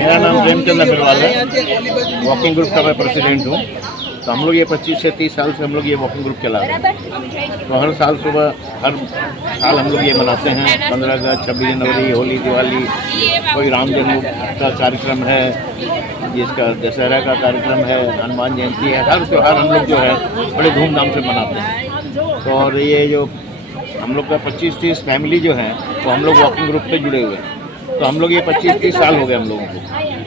मेरा नाम प्रेमचंद अग्रवाल है। वॉकिंग ग्रुप का मैं प्रेसिडेंट हूँ। तो हम लोग ये 25 से 30 साल से हम लोग ये वॉकिंग ग्रुप चला रहे हैं। तो हर साल हम लोग ये मनाते हैं। 15 अगस्त, 26 जनवरी, होली, दिवाली, कोई राम जन्म का कार्यक्रम है, जिसका दशहरा का कार्यक्रम है, हनुमान जयंती है। हर त्यौहार हम लोग जो है बड़े धूमधाम से मनाते हैं। तो और ये जो हम लोग का 25-30 फैमिली जो है तो हम लोग वॉकिंग ग्रुप से जुड़े हुए हैं। तो हम लोग ये 25-30 साल हो गए हम लोगों को।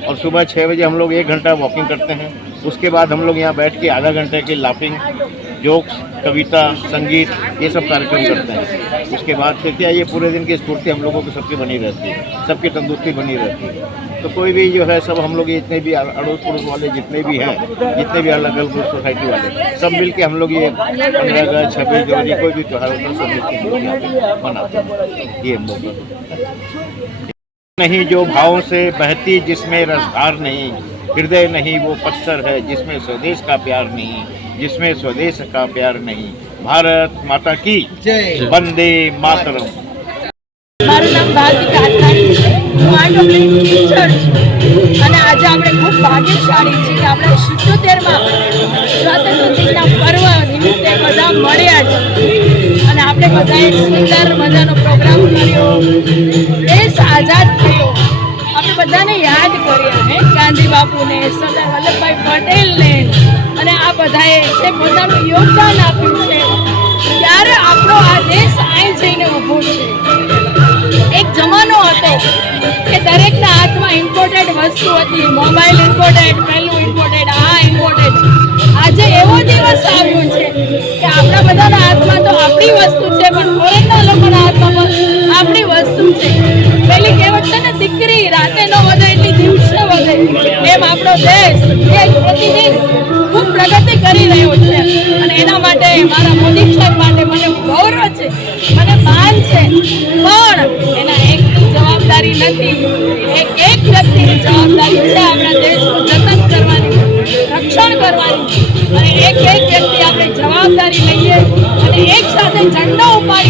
और सुबह 6 बजे हम लोग 1 घंटा वॉकिंग करते हैं। उसके बाद हम लोग यहाँ बैठ के आधा घंटे की लाफिंग, जोक्स, कविता, संगीत, ये सब कार्यक्रम करते हैं। उसके बाद फिर क्या, ये पूरे दिन की स्फूर्ति हम लोगों को सबकी बनी रहती है, सबकी तंदुरुस्ती बनी रहती है। तो कोई भी जो है सब हम लोग जितने भी अड़ोस पड़ोस वाले जितने भी हैं, जितने भी अलग अलग सोसाइटी वाले, सब मिल के हम लोग ये 15 अगस्त, 26 जनवरी, कोई भी त्यौहार होता है सब मिल के यहाँ पे मनाते हैं। ये हम लोग नहीं जो भावों से बहती जिसमें रसधार नहीं, हृदय नहीं वो पत्थर है जिसमें स्वदेश का प्यार नहीं, जिसमें स्वदेश का प्यार नहीं। भारत माता की जय, वंदे मातरम। મારું નામ ભારતી કાતરાણી છે, હું આર્ટ ટીચર છું અને આજે આપણે ખૂબ ભાગ્યશાળી છીએ કે આપણે 77માં સ્વાતંત્ર્ય દિનના પર્વ નિમિત્તે બધા મળ્યા છે અને આપણે બધાએ સુંદર મજાનો પ્રોગ્રામ કર્યો, દેશ આઝાદ થયો, આપણે બધાને યાદ કર્યા હે ગાંધી બાપુને, સરદાર વલ્લભભાઈ પટેલને અને આ બધાએ જે પોતાનું યોગદાન આપ્યું છે ત્યારે આપણો આ દેશ અહીં જઈને ઊભો છે। એક જમાનો હતો કે દરેકના હાથમાં ઇમ્પોર્ટેડ વસ્તુ હતી, મોબાઈલ ઇમ્પોર્ટેડ, પહેલું ઇમ્પોર્ટેડ, આ ઇમ્પોર્ટેડ। આજે એવો દિવસ આવ્યો છે કે આપણા બધાના હાથમાં તો આપણી વસ્તુ છે પણ ફોરેનના લોકોના હાથમાં પણ આપણી વસ્તુ છે। પેલી કહેવત છે ને, દીકરી રાતે ન વધે એટલી દિવસે વધે, એમ આપણો દેશ પ્રતિદિન ખૂબ પ્રગતિ કરી રહ્યો છે અને એના માટે મારા મોદી સાહેબ માટે મને ગૌરવ છે, મને માન છે। પણ એના એકની જવાબદારી નથી, એક વ્યક્તિની જવાબદારી છે આપણા દેશનું જતન કરવાની, રક્ષણ કરવાની અને એક વ્યક્તિ આપણે જવાબદારી લઈએ અને એક સાથે ઝંડો ઉપાડીએ